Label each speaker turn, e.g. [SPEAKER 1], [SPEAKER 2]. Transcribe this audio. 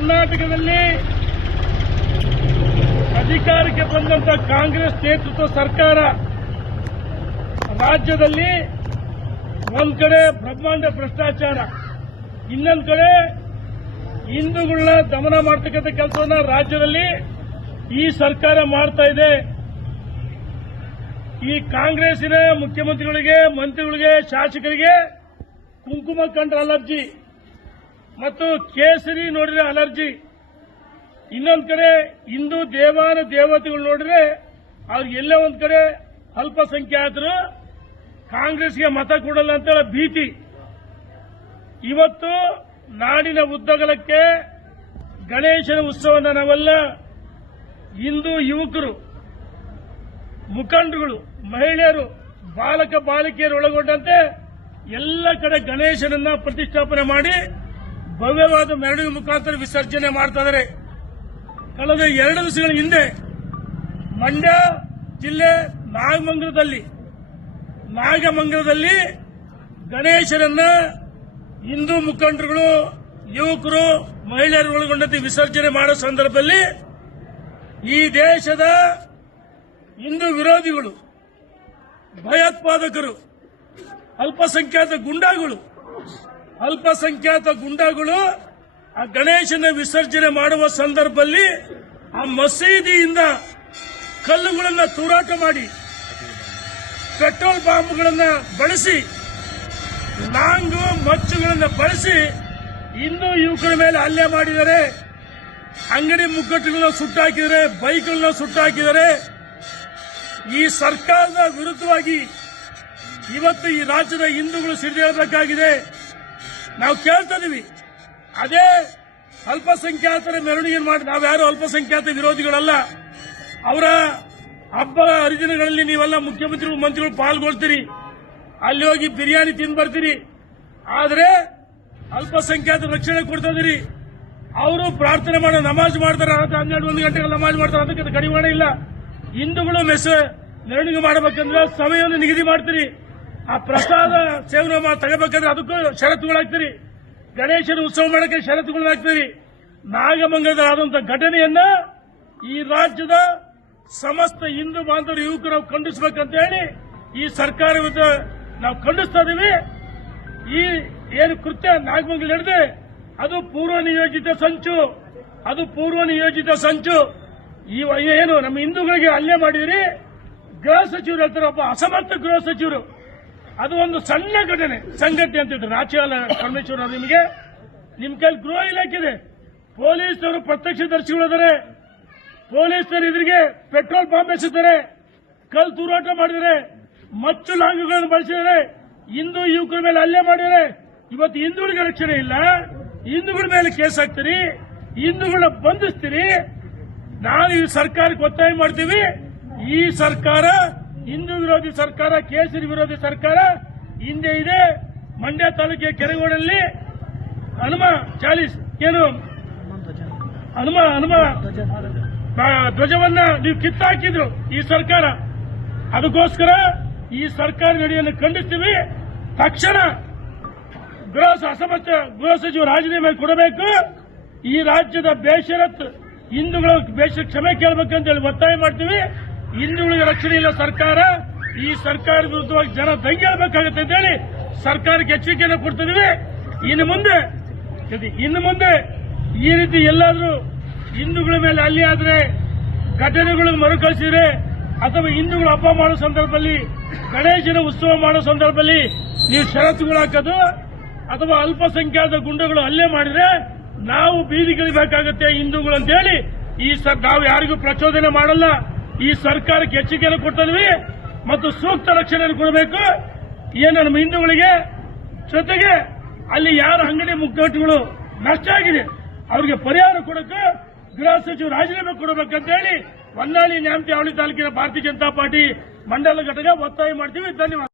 [SPEAKER 1] ಕರ್ನಾಟಕದಲ್ಲಿ ಅಧಿಕಾರಕ್ಕೆ ಬಂದಂತ ಕಾಂಗ್ರೆಸ್ ನೇತೃತ್ವ ಸರ್ಕಾರ ರಾಜ್ಯದಲ್ಲಿ ಒಂದ್ ಕಡೆ ಬ್ರಹ್ಮಾಂಡ ಭ್ರಷ್ಟಾಚಾರ, ಇನ್ನೊಂದು ಕಡೆ ಹಿಂದೂಗಳನ್ನ ದಮನ ಮಾಡ್ತಕ್ಕಂಥ ಕೆಲಸವನ್ನ ರಾಜ್ಯದಲ್ಲಿ ಈ ಸರ್ಕಾರ ಮಾಡ್ತಾ ಇದೆ. ಈ ಕಾಂಗ್ರೆಸ್ಸಿನ ಮುಖ್ಯಮಂತ್ರಿಗಳಿಗೆ, ಮಂತ್ರಿಗಳಿಗೆ, ಶಾಸಕರಿಗೆ ಕುಂಕುಮ ಕಂಡ್ರ ಅಲರ್ಜಿ. ಮತ್ತು ಕೇಸರಿ ನೋಡಿದ್ರೆ ಅಲರ್ಜಿ. ಇನ್ನೊಂದು ಕಡೆ ಹಿಂದೂ ದೇವಾನ ದೇವತೆಗಳು ನೋಡಿದ್ರೆ ಅವ್ರಿಗೆ ಎಲ್ಲೇ ಒಂದು ಕಡೆ ಅಲ್ಪಸಂಖ್ಯಾತರು, ಕಾಂಗ್ರೆಸ್ಗೆ ಮತ ಕೊಡಲ್ಲ ಅಂತ ಭೀತಿ. ಇವತ್ತು ನಾಡಿನ ಉದ್ದಗಲಕ್ಕೆ ಗಣೇಶನ ಉತ್ಸವನ ನಾವೆಲ್ಲ, ಹಿಂದೂ ಯುವಕರು, ಮುಖಂಡರುಗಳು, ಮಹಿಳೆಯರು, ಬಾಲಕ, ಬಾಲಕಿಯರು ಒಳಗೊಂಡಂತೆ ಎಲ್ಲ ಕಡೆ ಗಣೇಶನನ್ನ ಪ್ರತಿಷ್ಠಾಪನೆ ಮಾಡಿ ಭವ್ಯವಾದ ಮೆರವಣಿಗೆ ಮುಖಾಂತರ ವಿಸರ್ಜನೆ ಮಾಡ್ತಾ ಇದ್ದಾರೆ ಕಳೆದ ಎರಡು ದಿವಸಗಳ ಹಿಂದೆ ಮಂಡ್ಯ ಜಿಲ್ಲೆ ನಾಗಮಂಗಲದಲ್ಲಿ ನಾಗಮಂಗಲದಲ್ಲಿ ಗಣೇಶರನ್ನ ಹಿಂದೂ ಮುಖಂಡರುಗಳು, ಯುವಕರು, ಮಹಿಳೆಯರು ಒಳಗೊಂಡಂತೆ ವಿಸರ್ಜನೆ ಮಾಡೋ ಸಂದರ್ಭದಲ್ಲಿ ಈ ದೇಶದ ಹಿಂದೂ ವಿರೋಧಿಗಳು, ಭಯೋತ್ಪಾದಕರು, ಅಲ್ಪಸಂಖ್ಯಾತ ಗುಂಡಾಗಳು ಅಲ್ಪಸಂಖ್ಯಾತ ಗುಂಡಗಳು ಆ ಗಣೇಶನ ವಿಸರ್ಜನೆ ಮಾಡುವ ಸಂದರ್ಭದಲ್ಲಿ ಆ ಮಸೀದಿಯಿಂದ ಕಲ್ಲುಗಳನ್ನು ತೂರಾಟ ಮಾಡಿ, ಪೆಟ್ರೋಲ್ ಬಾಂಬ್ಗಳನ್ನ ಬಳಸಿ ಲಾಂಗು ಮಚ್ಚುಗಳನ್ನು ಬಳಸಿ ಇನ್ನೂ ಯುವಕರ ಮೇಲೆ ಹಲ್ಲೆ ಮಾಡಿದ್ದಾರೆ ಅಂಗಡಿ ಮುಗ್ಗಟ್ಟುಗಳನ್ನ ಸುಟ್ಟಾಕಿದರೆ, ಬೈಕ್ಗಳನ್ನ ಸುಟ್ಟಾಕಿದರೆ, ಈ ಸರ್ಕಾರದ ವಿರುದ್ಧವಾಗಿ ಇವತ್ತು ಈ ರಾಜ್ಯದ ಹಿಂದೂಗಳು ಸಿಡಿದೇಳಬೇಕಾಗಿದೆ. ನಾವು ಕೇಳ್ತಾ ಇದೀವಿ ಅದೇ ಅಲ್ಪಸಂಖ್ಯಾತರ ಮೆರವಣಿಗೆ ಮಾಡಿ ನಾವ್ಯಾರು ಅಲ್ಪಸಂಖ್ಯಾತ ವಿರೋಧಿಗಳಲ್ಲ. ಅವರ ಹಬ್ಬ ಹರಿದಿನಗಳಲ್ಲಿ ನೀವೆಲ್ಲ ಮುಖ್ಯಮಂತ್ರಿಗಳು, ಮಂತ್ರಿಗಳು ಪಾಲ್ಗೊಳ್ತೀರಿ. ಅಲ್ಲಿ ಹೋಗಿ ಬಿರಿಯಾನಿ ತಿಂದು ಬರ್ತೀರಿ. ಆದರೆ ಅಲ್ಪಸಂಖ್ಯಾತ ರಕ್ಷಣೆ ಕೊಡ್ತಾ ಅವರು ಪ್ರಾರ್ಥನೆ ಮಾಡೋ ನಮಾಜ್ ಮಾಡ್ತಾರೆ ಹನ್ನೆರಡು, ಒಂದು ಗಂಟೆಗೆ ನಮಾಜ್ ಮಾಡ್ತಾರೆ, ಅದಕ್ಕೆ ಕಡಿವಾಣ ಇಲ್ಲ. ಹಿಂದೂಗಳು ಮೆಸ ಮೆರವಣಿಗೆ ಮಾಡಬೇಕಂದ್ರೆ ಸಮಯವನ್ನು ನಿಗದಿ ಮಾಡ್ತೀರಿ. ಆ ಪ್ರಸಾದ ಸೇವನೆ ತಗೋಬೇಕಂದ್ರೆ ಅದಕ್ಕೂ ಷರತ್ತುಗಳು ಹಾಕ್ತೀರಿ ಗಣೇಶನ ಉತ್ಸವ ಮಾಡಕ್ಕೆ ಷರತ್ತುಗಳಾಗ್ತೀರಿ ಹಾಕ್ತೀರಿ ನಾಗಮಂಗಲದ ಆದಂತ ಘಟನೆಯನ್ನ ಈ ರಾಜ್ಯದ ಸಮಸ್ತ ಹಿಂದೂ ಬಾಂಧವರು ಯುವಕರು ನಾವು ಖಂಡಿಸಬೇಕಂತ ಹೇಳಿ ಈ ಸರ್ಕಾರ ನಾವು ಖಂಡಿಸ್ತಾ ಇದೀವಿ. ಈ ಏನು ಕೃತ್ಯ ನಾಗಮಂಗಲ ನಡೆದೆ, ಅದು ಪೂರ್ವ ನಿಯೋಜಿತ ಸಂಚು, ಅದು ಪೂರ್ವ ನಿಯೋಜಿತ ಸಂಚು. ಈ ಏನು ನಮ್ಮ ಹಿಂದೂಗಳಿಗೆ ಅಲ್ಲೇ ಮಾಡಿದಿರಿ. ಗೃಹ ಸಚಿವರು ಹೇಳ್ತಾರೆ, ಒಬ್ಬ ಅಸಮರ್ಥ ಗೃಹ ಸಚಿವರು. ಅದು ಒಂದು ಸಣ್ಣ ಘಟನೆ. ಸಂಗತಿ ಹೇಳಿದ್ರು ರಾಜ್ಯಪಾಲ ಪರಮೇಶ್ವರ ಅವರು ನಿಮಗೆ. ನಿಮ್ ಕೈಲಿ ಗೃಹ ಇಲಾಖೆ ಇದೆ ಪೊಲೀಸರು ಪ್ರತ್ಯಕ್ಷದರ್ಶಿಗಳಿದ್ದಾರೆ ಪೊಲೀಸರು ಎದುರಿಗೆ ಪೆಟ್ರೋಲ್ ಬಾಂಬ್ ಎಸೆತಾರೆ ಕಲ್ ತೂರಾಟ ಮಾಡಿದರೆ, ಮಚ್ಚು ಲಾಂಗುಗಳನ್ನು ಬಳಸಿದರೆ, ಹಿಂದೂ ಯುವಕರ ಮೇಲೆ ಹಲ್ಲೆ ಮಾಡಿದರೆ, ಇವತ್ತು ಹಿಂದೂಗಳಿಗೆ ರಕ್ಷಣೆ ಇಲ್ಲ. ಹಿಂದೂಗಳ ಮೇಲೆ ಕೇಸ್ ಹಾಕ್ತೀರಿ. ಹಿಂದೂಗಳನ್ನ ಬಂಧಿಸ್ತೀರಿ. ನಾವು ಈ ಸರ್ಕಾರಕ್ಕೆ ಒತ್ತಾಯ ಮಾಡ್ತೀವಿ. ಈ ಸರ್ಕಾರ ಹಿಂದೂ ವಿರೋಧಿ ಸರ್ಕಾರ, ಕೇಸರಿ ವಿರೋಧಿ ಸರ್ಕಾರ ಹಿಂದೆ ಇದೆ. ಮಂಡ್ಯ ತಾಲೂಕಿನ ಕೆರೆಗೋಡಲ್ಲಿ ಹನುಮ ಚಾಲೀಸ್ ಏನು? ಹನುಮ ಹನುಮ ಧ್ವಜವನ್ನ ನೀವು ಕಿತ್ತಾಕಿದ್ರು ಈ ಸರ್ಕಾರ. ಅದಕ್ಕೋಸ್ಕರ ಈ ಸರ್ಕಾರ ನಡೆಯನ್ನು ಖಂಡಿಸ್ತೀವಿ. ತಕ್ಷಣ ಗೃಹ ಅಸಮರ್ಥ ಗೃಹ ಸಚಿವ ರಾಜೀನಾಮೆ ಕೊಡಬೇಕು. ಈ ರಾಜ್ಯದ ಬೇಷರತ್ ಹಿಂದೂಗಳ ಬೇಷ ಕ್ಷಮೆ ಕೇಳಬೇಕಂತ ಹೇಳಿ ಒತ್ತಾಯ ಮಾಡ್ತೀವಿ. ಹಿಂದೂಗಳಿಗೆ ರಕ್ಷಣೆ ಇಲ್ಲ ಸರ್ಕಾರ. ಈ ಸರ್ಕಾರದ ವಿರುದ್ಧವಾಗಿ ಜನ ದಂಗೆ ಹೇಳ್ಬೇಕಾಗತ್ತೆ ಅಂತ ಹೇಳಿ ಸರ್ಕಾರಕ್ಕೆ ಎಚ್ಚರಿಕೆಯನ್ನು ಕೊಡ್ತಿದೀವಿ. ಇನ್ನು ಮುಂದೆ ಇನ್ನು ಮುಂದೆ ಈ ರೀತಿ ಎಲ್ಲಾದರೂ ಹಿಂದೂಗಳ ಮೇಲೆ ಅಲ್ಲಿ ಆದರೆ ಘಟನೆಗಳು ಮರುಕಳಿಸಿದ್ರೆ ಅಥವಾ ಹಿಂದೂಗಳು ಹಬ್ಬ ಮಾಡೋ ಸಂದರ್ಭದಲ್ಲಿ, ಗಣೇಶನ ಉತ್ಸವ ಮಾಡೋ ಸಂದರ್ಭದಲ್ಲಿ ನೀವು ಷರತ್ತುಗಳು ಹಾಕೋದು, ಅಥವಾ ಅಲ್ಪಸಂಖ್ಯಾತ ಗುಂಡುಗಳು ಹಲ್ಲೆ ಮಾಡಿದ್ರೆ, ನಾವು ಬೀದಿಗಿಳಿಬೇಕಾಗತ್ತೆ ಹಿಂದೂಗಳು ಅಂತ ಹೇಳಿ ಈ ಸರ್, ನಾವು ಯಾರಿಗೂ ಪ್ರಚೋದನೆ ಮಾಡಲ್ಲ. ಈ ಸರ್ಕಾರಕ್ಕೆ ಎಚ್ಚರಿಕೆಯನ್ನು ಕೊಟ್ಟಿದ್ವಿ ಮತ್ತು ಸೂಕ್ತ ರಕ್ಷಣೆಯನ್ನು ಕೊಡಬೇಕು. ಏನು ನಮ್ಮ ಹಿಂದೂಗಳಿಗೆ? ಜೊತೆಗೆ ಅಲ್ಲಿ ಯಾರ ಅಂಗಡಿ ಮುಗ್ಗಟ್ಟುಗಳು ನಷ್ಟ ಆಗಿದೆ, ಅವರಿಗೆ ಪರಿಹಾರ ಕೊಡಕ್ಕೆ ಗೃಹ ಸಚಿವ ರಾಜೀನಾಮೆ ಕೊಡಬೇಕಂತ ಹೇಳಿ ಹೊನ್ನಾಳಿ ನ್ಯಾಮತಿ ಅವಳಿ ತಾಲೂಕಿನ ಭಾರತೀಯ ಜನತಾ ಪಾರ್ಟಿ ಮಂಡಲ ಘಟಕ ಒತ್ತಾಯ ಮಾಡ್ತೀವಿ. ಧನ್ಯವಾದ.